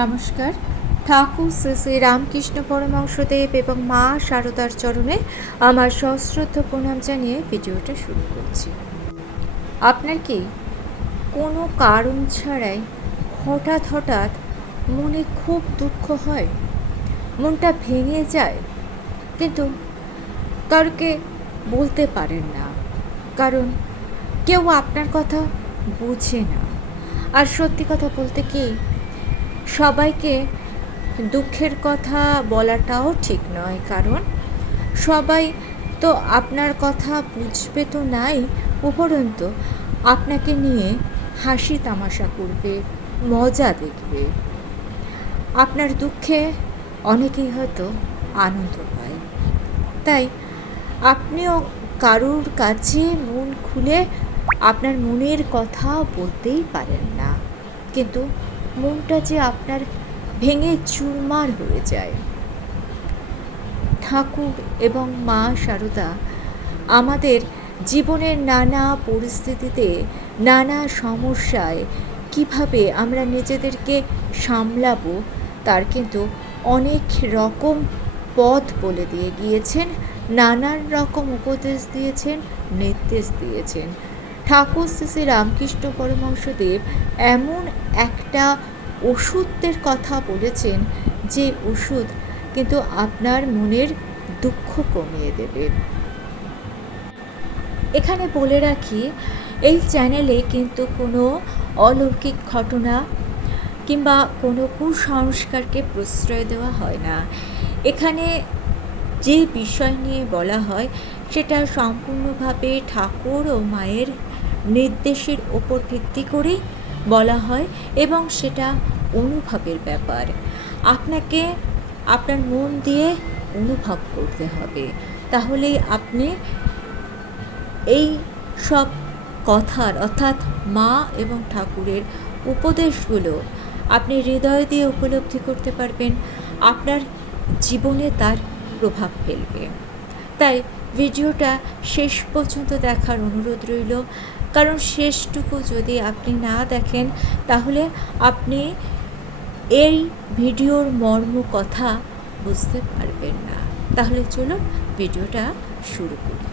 নমস্কার। ঠাকুর শ্রী শ্রী রামকৃষ্ণ পরমহংসদেব এবং মা শারদার চরণে আমার সশ্রদ্ধ প্রণাম জানিয়ে ভিডিওটা শুরু করছি। আপনার কি কোনো কারণ ছাড়াই হঠাৎ মনে খুব দুঃখ হয়, মনটা ভেঙে যায়, কিন্তু কাউকে বলতে পারেন না, কারণ কেউ আপনার কথা বুঝে না। আর সত্যি কথা বলতে কি, সবাইকে দুঃখের কথা বলাটাও ঠিক নয়, কারণ সবাই তো আপনার কথা বুঝবে তো নাই, উপরন্তু আপনাকে নিয়ে হাসি তামাশা করবে, মজা দেখবে। আপনার দুঃখে অনেকেই হয়তো আনন্দ পায়, তাই আপনিও কারুর কাছে মন খুলে আপনার মনের কথা বলতেই পারেন না, কিন্তু মনটা যে আপনার ভেঙে চুরমার হয়ে যায়। ঠাকুর এবং মা শারদা আমাদের জীবনের নানা পরিস্থিতিতে, নানা সমস্যায় কিভাবে আমরা নিজেদেরকে সামলাবো তার কিন্তু অনেক রকম পথ বলে দিয়ে গিয়েছেন, নানান রকম উপদেশ দিয়েছেন, নির্দেশ দিয়েছেন। ঠাকুর শ্রী শ্রী রামকৃষ্ণ পরমহংসদেব এমন একটা ওষুধের কথা বলেছেন যে ওষুধ কিন্তু আপনার মনের দুঃখ কমিয়ে দেবে। এখানে বলে রাখি, এই চ্যানেলে কিন্তু কোনো অলৌকিক ঘটনা কিংবা কোনো কুসংস্কারকে প্রশ্রয় দেওয়া হয় না। এখানে যে বিষয় নিয়ে বলা হয় সেটা সম্পূর্ণভাবে ঠাকুর ও মায়ের নির্দেশের ওপর ভিত্তি করেই বলা হয়, এবং সেটা অনুভবের ব্যাপার। আপনাকে আপনার মন দিয়ে অনুভব করতে হবে, তাহলেই আপনি এই সব কথার অর্থাৎ মা এবং ঠাকুরের উপদেশগুলো আপনি হৃদয় দিয়ে উপলব্ধি করতে পারবেন, আপনার জীবনে তার প্রভাব ফেলবে। তাই ভিডিওটা শেষ পর্যন্ত দেখার অনুরোধ রইল, কারণ শেষটুকু যদি আপনি না দেখেন তাহলে আপনি এই ভিডিওর মর্ম কথা বুঝতে পারবেন না। তাহলে চলুন ভিডিওটা শুরু করি।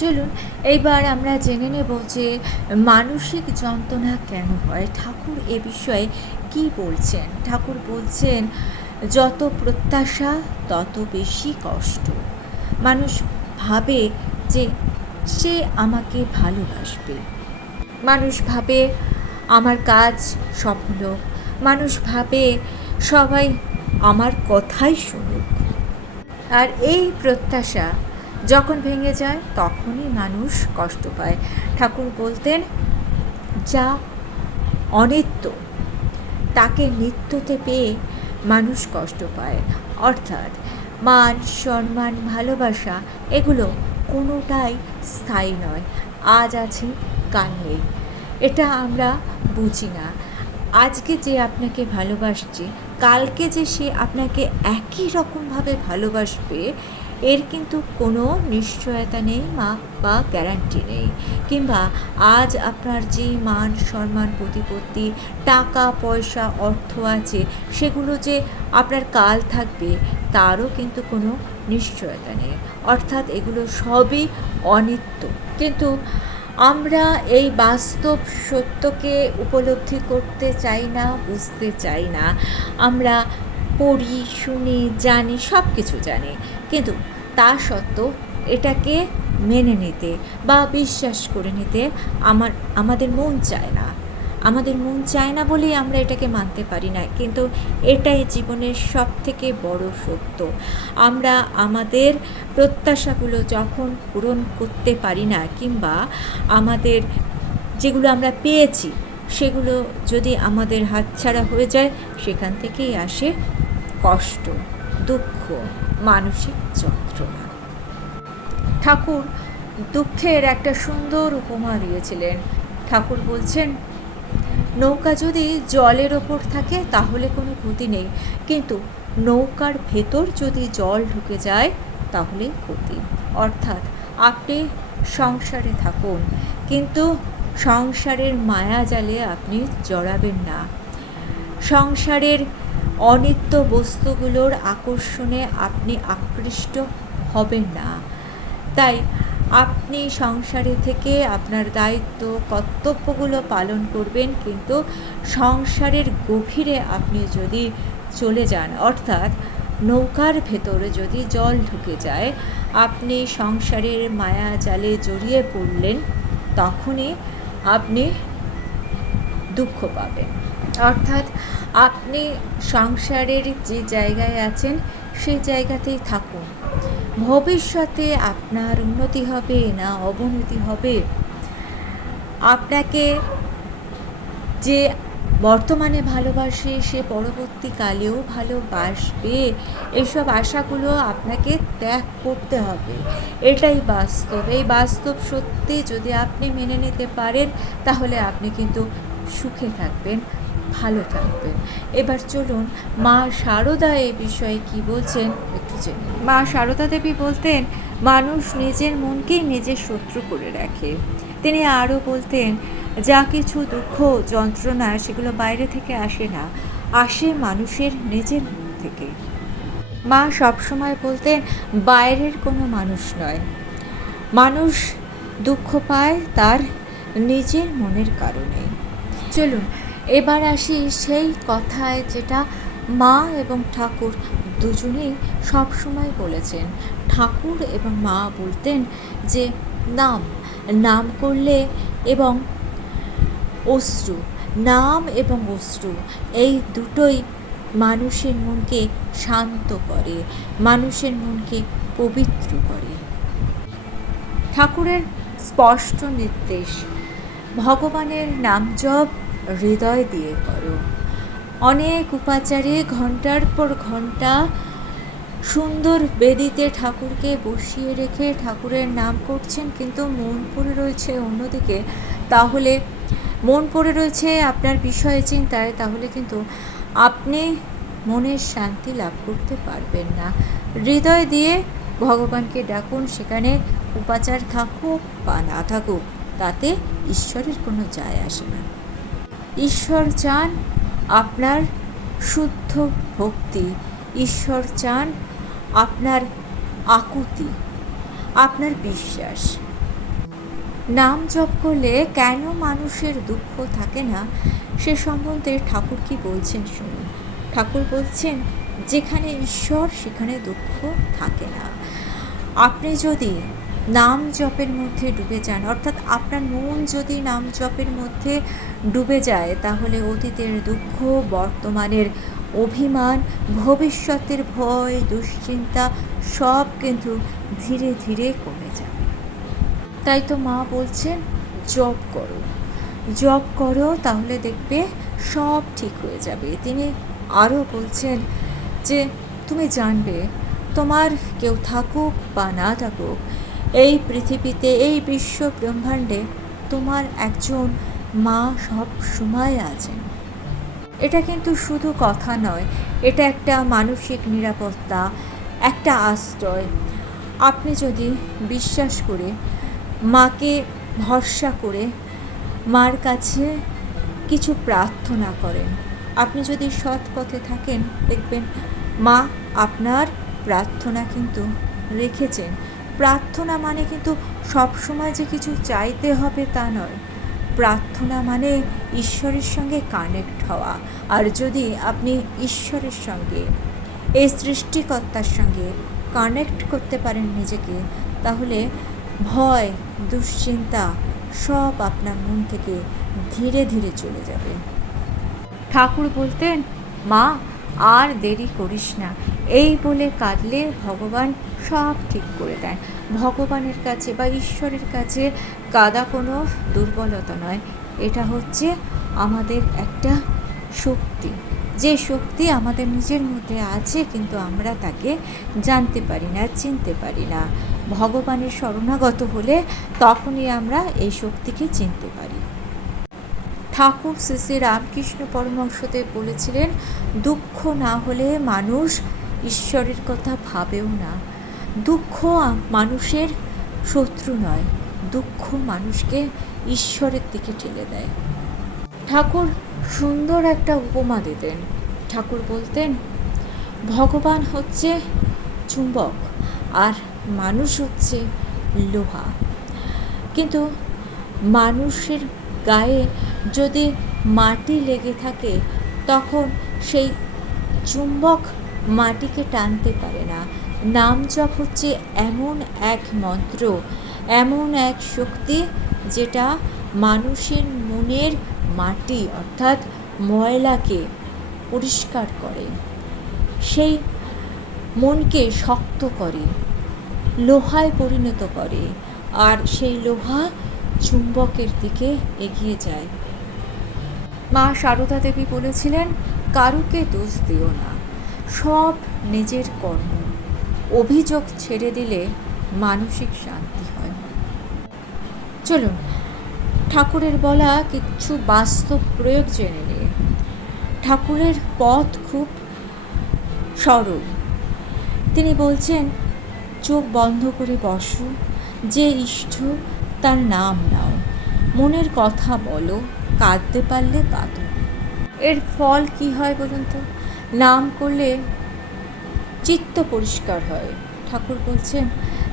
চলুন এইবার আমরা জেনে নেব যে মানসিক যন্ত্রণা কেন হয়, ঠাকুর এ বিষয়ে কি বলছেন। ঠাকুর বলছেন, যত প্রত্যাশা তত বেশি কষ্ট। মানুষ ভাবে যে সে আমাকে ভালোবাসবে, মানুষ ভাবে আমার কাজ সফল হোক, মানুষ ভাবে সবাই আমার কথাই শুনুক। আর এই প্রত্যাশা যখন ভেঙে যায় তখনই মানুষ কষ্ট পায়। ঠাকুর বলতেন, যা অনিত্য তাকে নিত্যতে পেয়ে মানুষ কষ্ট পায়। অর্থাৎ মান সম্মান ভালোবাসা এগুলো কোনোটাই স্থায়ী নয়, আজ আছে কাল নেই, এটা আমরা বুঝি না। আজকে যে আপনাকে ভালোবাসছে, কালকে যে সে আপনাকে একই রকমভাবে ভালোবাসবে এর কিন্তু কোনো নিশ্চয়তা নেই বা গ্যারান্টি নেই। কিংবা আজ আপনার যে মান সম্মান প্রতিপত্তি, টাকা পয়সা অর্থ আছে, সেগুলো যে আপনার কাল থাকবে তারও কিন্তু কোনো নিশ্চয়তা নেই। অর্থাৎ এগুলো সবই অনিত্য। কিন্তু আমরা এই বাস্তব সত্যকে উপলব্ধি করতে চাই না, বুঝতে চাই না। আমরা পড়ি, শুনি, জানি, সব কিছু জানি, কিন্তু তা সত্ত্বেও এটাকে মেনে নিতে বা বিশ্বাস করে নিতে আমাদের মন চায় না। আমাদের মন চায় না বলেই আমরা এটাকে মানতে পারি না, কিন্তু এটাই জীবনের সব থেকে বড় সত্য। আমরা আমাদের প্রত্যাশাগুলো যখন পূরণ করতে পারি না, কিংবা আমাদের যেগুলো আমরা পেয়েছি সেগুলো যদি আমাদের হাতছাড়া হয়ে যায়, সেখান থেকেই আসে কষ্ট, দুঃখ, মানসিক যন্ত্রণা। ঠাকুর দুঃখের একটা সুন্দর উপমা দিয়েছিলেন। ঠাকুর বলছেন, নৌকা যদি জলের ওপর থাকে তাহলে কোনো ক্ষতি নেই, কিন্তু নৌকার ভেতর যদি জল ঢুকে যায় তাহলেই ক্ষতি। অর্থাৎ আপনি সংসারে থাকুন, কিন্তু সংসারের মায়া জালে আপনি জড়াবেন না। সংসারের অনিত্য বস্তুগুলোর আকর্ষণে আপনি আকৃষ্ট হবেন না। তাই আপনি সংসারে থেকে আপনার দায়িত্ব কর্তব্যগুলো পালন করবেন, কিন্তু সংসারের গভীরে আপনি যদি চলে যান, অর্থাৎ নৌকার ভেতরে যদি জল ঢুকে যায়, আপনি সংসারের মায়া জালে জড়িয়ে পড়লেন, তখনই আপনি দুঃখ পাবেন। অর্থাৎ আপনি সংসারের যে জায়গায় আছেন সেই জায়গাতেই থাকুন। ভবিষ্যতে আপনার উন্নতি হবে না অবনতি হবে, আপনাকে যে বর্তমানে ভালোবাসে সে পরবর্তীকালেও ভালোবাসবে, এইসব আশাগুলো আপনাকে ত্যাগ করতে হবে। এটাই বাস্তব। এই বাস্তব সত্যি যদি আপনি মেনে নিতে পারেন, তাহলে আপনি কিন্তু সুখে থাকবেন, ভালো থাকবেন। এবার চলুন মা শারদা এ বিষয়ে কি বলছেন একটু জেনে। মা শারদা দেবী বলতেন, মানুষ নিজের মনকেই নিজের শত্রু করে রাখে। তিনি আরও বলতেন, যা কিছু দুঃখ যন্ত্রণা সেগুলো বাইরে থেকে আসে না, আসে মানুষের নিজের মন থেকে। মা সবসময় বলতেন, বাইরের কোনো মানুষ নয়, মানুষ দুঃখ পায় তার নিজের মনের কারণে। চলুন এবার আসি সেই কথায় যেটা মা এবং ঠাকুর দুজনেই সবসময় বলেছেন। ঠাকুর এবং মা বলতেন যে নাম করলে এবং অশ্রু, নাম এবং অশ্রু এই দুটোই মানুষের মনকে শান্ত করে, মানুষের মনকে পবিত্র করে। ঠাকুরের স্পষ্ট নির্দেশ, ভগবানের নাম জপ হৃদয় দিয়ে করো। অনেক উপাচারে ঘন্টার পর ঘন্টা সুন্দর বেদিতে ঠাকুরকে বসিয়ে রেখে ঠাকুরের নাম করছেন, কিন্তু মন পড়ে রয়েছে অন্যদিকে, তাহলে মন পড়ে রয়েছে আপনার বিষয় চিন্তায়, তাহলে কিন্তু আপনি মনের শান্তি লাভ করতে পারবেন না। হৃদয় দিয়ে ভগবানকে ডাকুন, সেখানে উপাচার থাকুক বা না থাকুক তাতে ঈশ্বরের কোনো যায় আসে না। ঈশ্বর চান আপনার শুদ্ধ ভক্তি, ঈশ্বর চান আপনার আকুতি, আপনার বিশ্বাস। নাম জপ করলে কেন মানুষের দুঃখ থাকে না সে সম্বন্ধে ঠাকুর কি বলছেন শুনুন। ঠাকুর বলছেন, যেখানে ঈশ্বর সেখানে দুঃখ থাকে না। আপনি যদি নাম জপের মধ্যে ডুবে যান, অর্থাৎ আপনার মন যদি নাম জপের মধ্যে ডুবে যায়, তাহলে অতীতের দুঃখ, বর্তমানের অভিমান, ভবিষ্যতের ভয়, দুশ্চিন্তা সব কিন্তু ধীরে ধীরে কমে যাবে। তাই তো মা বলছেন, জপ করো, তাহলে দেখবে সব ঠিক হয়ে যাবে। তিনি আরও বলছেন যে তুমি জানবে, তোমার কেউ থাকুক বা না থাকুক এই পৃথিবীতে, এই বিশ্ব ব্রহ্মাণ্ডে তোমার একজন মা সব সময় আছেন। এটা কিন্তু শুধু কথা নয়, এটা একটা মানসিক নিরাপত্তা, একটা আশ্রয়। আপনি যদি বিশ্বাস করে, মাকে ভরসা করে মার কাছে কিছু প্রার্থনা করেন, আপনি যদি সৎ পথে থাকেন, দেখবেন মা আপনার প্রার্থনা কিন্তু রেখেছেন। প্রার্থনা মানে কিন্তু সবসময় যে কিছু চাইতে হবে তা নয়। প্রার্থনা মানে ঈশ্বরের সঙ্গে কানেক্ট হওয়া। আর যদি আপনি ঈশ্বরের সঙ্গে, এই সৃষ্টিকর্তার সঙ্গে কানেক্ট করতে পারেন নিজেকে, তাহলে ভয়, দুশ্চিন্তা সব আপনার মন থেকে ধীরে ধীরে চলে যাবে। ঠাকুর বলতেন, মা আর দেরি করিস না, এই বলে কাঁদলে ভগবান সব ঠিক করে দেন। ভগবানের কাছে বা ঈশ্বরের কাছে কাঁদা কোনো দুর্বলতা নয়, এটা হচ্ছে আমাদের একটা শক্তি, যে শক্তি আমাদের নিজের মধ্যে আছে, কিন্তু আমরা তাকে জানতে পারি না, চিনতে পারি না। ভগবানের শরণাগত হলে তখনই আমরা এই শক্তিকে চিনতে পারি। ঠাকুর শ্রী শ্রী রামকৃষ্ণ পরমহংসদেব বলেছিলেন, দুঃখ না হলে মানুষ ঈশ্বরের কথা ভাবেও না। দুঃখ মানুষের শত্রু নয়, দুঃখ মানুষকে ঈশ্বরের দিকে ঠেলে দেয়। ঠাকুর সুন্দর একটা উপমা দিতেন। ঠাকুর বলতেন, ভগবান হচ্ছে চুম্বক আর মানুষ হচ্ছে লোহা। কিন্তু মানুষের গায়ে যদি মাটি লেগে থাকে তখন সেই চুম্বক মাটিকে টানতে পারে না। নাম জপ হচ্ছে এমন এক মন্ত্র, এমন এক শক্তি যেটা মানুষের মনের মাটি অর্থাৎ ময়লাকে পরিষ্কার করে, সেই মনকে শক্ত করে, লোহায় পরিণত করে, আর সেই লোহা চুম্বকের দিকে এগিয়ে যায়। মা সারদা দেবী বলেছিলেন, কারুকে দোষ দিও না, সব নিজের কর্ম। অভিযোগ ছেড়ে দিলে মানসিক শান্তি হয়। চলুন ঠাকুরের বলা কিছু বাস্তব প্রয়োগ জেনে নিয়ে। ঠাকুরের পথ খুব সরল। তিনি বলছেন, চোখ বন্ধ করে বসো, যে ইষ্ট তার নাম নাও, মনের কথা বলো, কাঁদতে পারলে কাঁদো। এর ফল কি হয় বলুন তো? নাম করলে চিত্ত পরিষ্কার হয়। ঠাকুর বলছেন,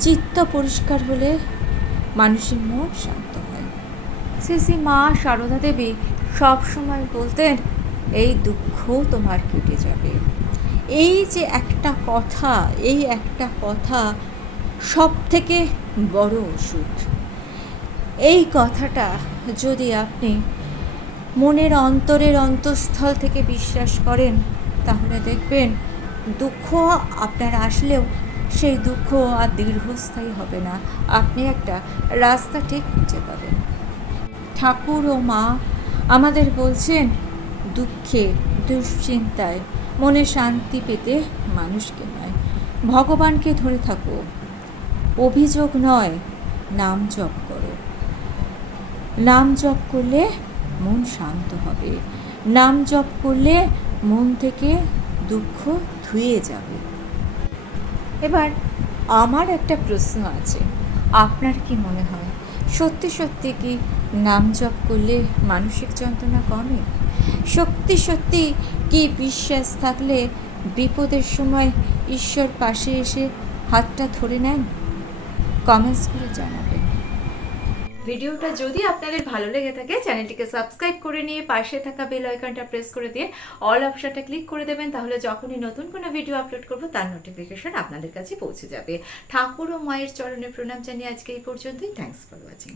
চিত্ত পরিষ্কার হলে মানুষের মন শান্ত হয়। শ্রী মা সারদা দেবী সবসময় বলতেন, এই দুঃখ তোমার কেটে যাবে। এই যে একটা কথা, এই একটা কথা সব থেকে বড় ওষুধ। এই কথাটা যদি আপনি মনের অন্তরের অন্তঃস্থল থেকে বিশ্বাস করেন, তাহলে দেখবেন দুঃখ আপনার আসলেও সেই দুঃখ আর দীর্ঘস্থায়ী হবে না। আপনি একটা রাস্তা ঠিক খুঁজে পাবেন। ঠাকুর ও মা আমাদের বলছেন, দুঃখে দুশ্চিন্তায় মনে শান্তি পেতে মানুষকে নয়, ভগবানকে ধরে থাকো। অভিযোগ নয়, নাম জপ করো। নাম জপ করলে মন শান্ত হবে। নাম জপ করলে মন থেকে দুঃখ ধুয়ে যাবে। এবার আমার একটা প্রশ্ন আছে, আপনার কি মনে হয় সত্যি সত্যি কি নাম জপ করলে মানসিক যন্ত্রণা কমে? সত্যি সত্যি কি বিশ্বাস থাকলে বিপদের সময় ঈশ্বর পাশে এসে হাতটা ধরে নেন? কমেন্টস করে জানাবেন। ভিডিওটা যদি আপনাদের ভালো লেগে থাকে, চ্যানেলটিকে সাবস্ক্রাইব করে নিয়ে পাশে থাকা বেল আইকনটা প্রেস করে দিয়ে অল অপশনটা ক্লিক করে দেবেন। তাহলে যখনই নতুন কোনো ভিডিও আপলোড করব তার নোটিফিকেশন আপনাদের কাছে পৌঁছে যাবে। ঠাকুর ও মায়ের চরণে প্রণাম জানিয়ে আজকে এই পর্যন্তই। Thanks for watching.